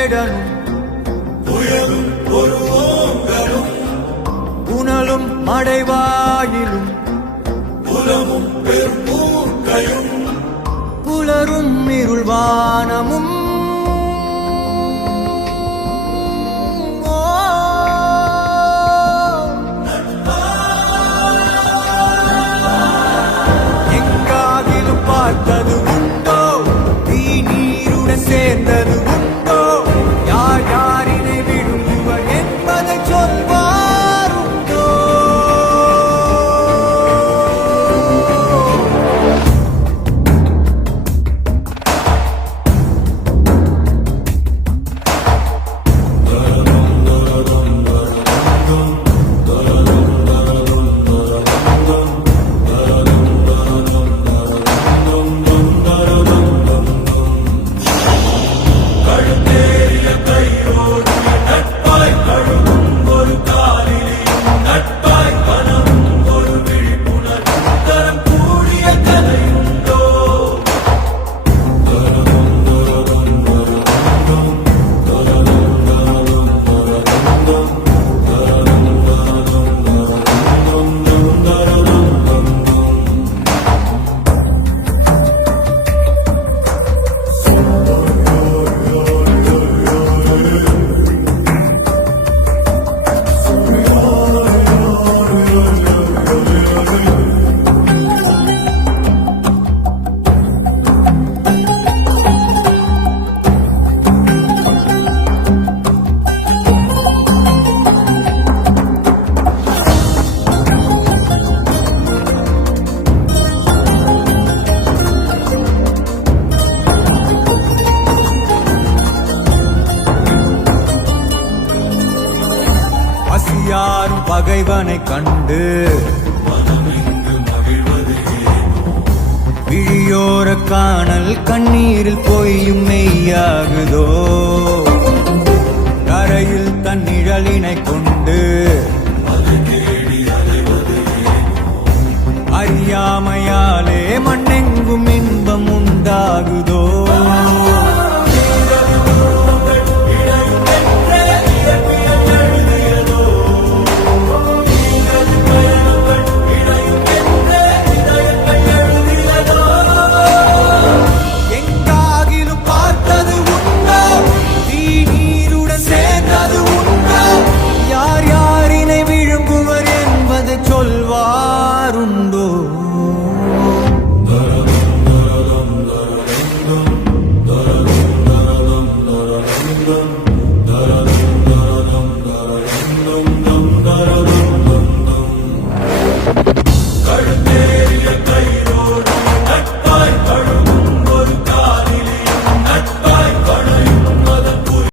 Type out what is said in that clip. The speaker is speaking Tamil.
வேடனும் புயலும் ஒரு ஓங்கலும் புனலும் மடைவாயிலும் புலமும் பெரும்பூக்கையும் புலரும் இருள்வானமும் எங்காகிலும் பார்த்தது உண்டோ தீ நீருடன் சேர்ந்தது உண்டோ யார் யாரினை விழுங்குவர் என்பதை சொல்வாருண்டோ கழுத்தேறிய கையோடு நட்பாய் கழுவும் ஒரு காலிலேயும் நட்பாய் கனவும் ஒரு விழிப்புணர்வு தரம் கூடிய கதையுண்டோ பசியாரும் பகைவனை கண்டு மனமிங்கு மகிழ்வது விழியோர காணல் கண்ணீரில் பொய்யும் மெய்யாகுதோ கரையில் தன் நிழலினை கொண்டு அது தேடி அலைவது அறியாமையாலே மண்ணெங்கும் இன்பம் உண்டாகுதோ எங்காகிலும் பார்த்தது உண்டோ தீ நீருடன் சேர்ந்தது உண்டோ யார் யாரினை விழுங்குவர் என்பதை சொல்வாருண்டோ தரதம்